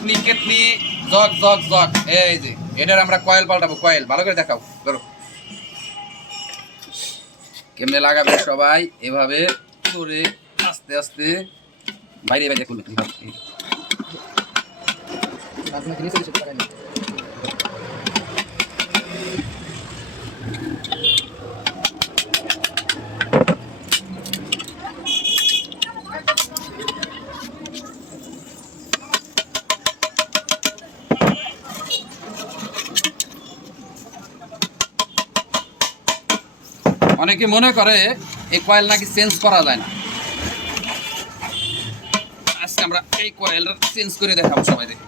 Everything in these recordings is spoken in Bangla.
কেতনি কেতনি জগ জগ জগ। এই যে, এটার আমরা কয়েল পাল্টাবো, কয়েল। ভালো করে দেখাও, ধরো। কেমনে লাগাবে সবাই? এভাবে করে আস্তে আস্তে। বাইরে বাইরে করল অনেকে মনে করে এই কয়েল নাকি চেঞ্জ করা যায় না। আজকে আমরা এই কয়েলটা চেঞ্জ করে দেখাবো সবাই দেখে।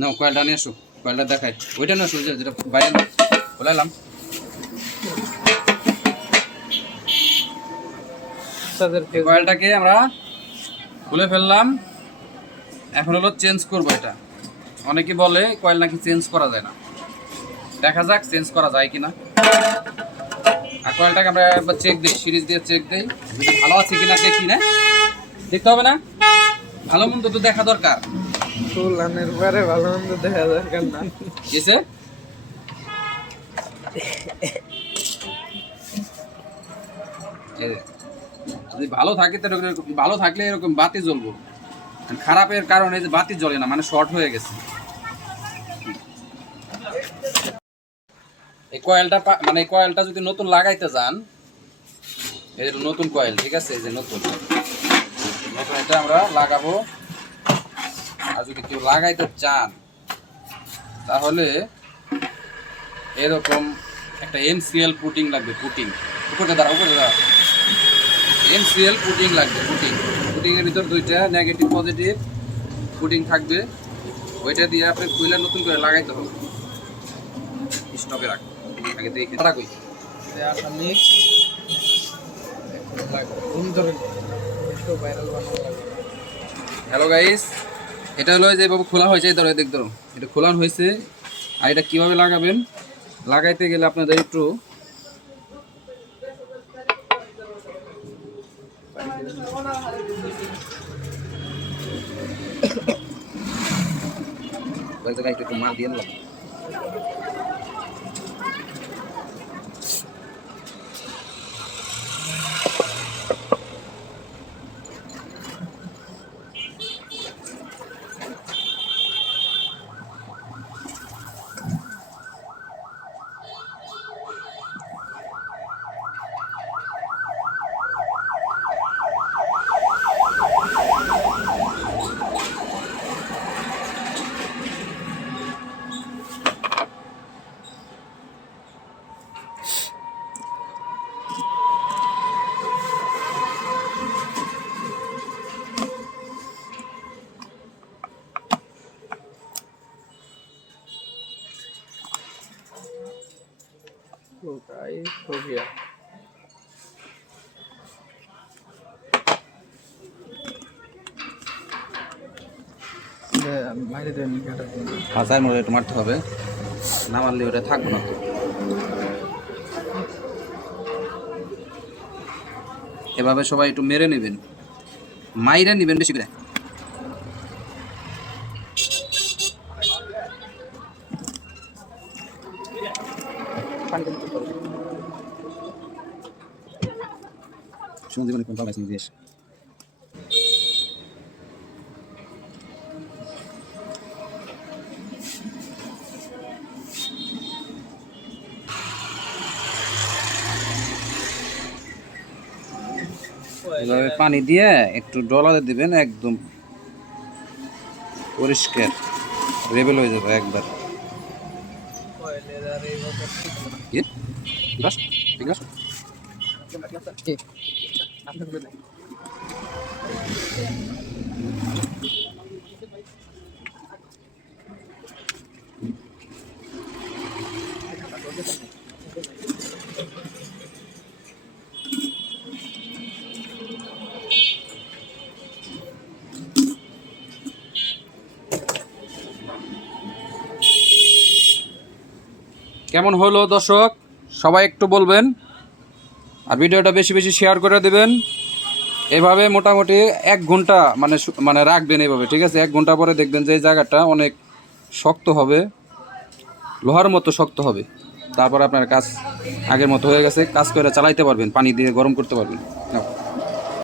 নাও কয়েলটা নিয়ে আসো কয়েলটা দেখাই। ওইটা না আসো যেটা বাইরে খোলাইলাম। তাদেরকে কয়েলটাকে আমরা খুলে ফেললাম। এখন হলো চেঞ্জ করব এটা। অনেকে বলে কয়েল নাকি চেঞ্জ করা যায় না। দেখা যাক চেঞ্জ করা যায় কিনা। আর কয়েলটাকে আমরা একবার চেক দিই সিরিজ দিয়ে চেক দিই। যদি ভালো আছে কিনা দেখি না দেখতে হবে না? ভালো মন্দ তো দেখা দরকার। তুলানের পরে ভালো মন্দ দেখা দরকার না। এই যে, ভালো থাকে তো ভালো থাকলে এরকম বাতি জ্বলবো। খারাপের কারণে যে বাতি জ্বলে না মানে শর্ট হয়ে গেছে। এই কয়েলটা মানে এই কয়েলটা যদি নতুন লাগাইতে যান, এই নতুন কয়েল, ঠিক আছে? এই যে নতুন। নতুন এটা আমরা লাগাবো। আর যদি কেউ লাগাইতে চান, তাহলে এরকম একটা এনসিএল পুটিং লাগবে, পুটিং। উপরে দাঁড়া উপরে দাঁড়া। এনসিএল পুটিং লাগবে পুটিং পুটিংয়ের ভিতর দুইটা নেগেটিভ পজিটিভ পুটিং থাকবে। ওইটা দিয়ে আপনি খুলে নতুন করে লাগাইতে হবে। স্টপে রাখ। আগে দেখে লাগবে। হ্যালো গাইস এটা হলো যে বাবু খোলা হয়েছে এই ধরো দেখ ধরো এটা খোলানো হয়েছে। আর এটা কীভাবে লাগাবেন? লাগাইতে গেলে আপনাদের একটু কয়েক জায়গায় একটু মাল দিয়ে নিলাম। দেন কাটা হাসার একটু মারতে হবে। না মারলে ওটা থাকব না। এভাবে সবাই একটু মেরে নেবেন। মাইরে নেবেন বেশি করে। এভাবে পানি দিয়ে একটু ডলারে দিবেন একদম পরিষ্কার রেবেল হয়ে যাবে একবার। ¿Bien? ¿Ibas? ¿Vengas? Sí. কেমন হলো দর্শক? সবাই একটু বলবেন আর ভিডিওটা বেশি বেশি শেয়ার করে দেবেন। এভাবে মোটামুটি এক ঘণ্টা মানে মানে রাখবেন এভাবে, ঠিক আছে? এক ঘণ্টা পরে দেখবেন যে এই জায়গাটা অনেক শক্ত হবে, লোহার মতো শক্ত হবে। তারপর আপনার কাজ আগের মতো হয়ে গেছে, কাজ করে চালাইতে পারবেন, পানি দিয়ে গরম করতে পারবেন।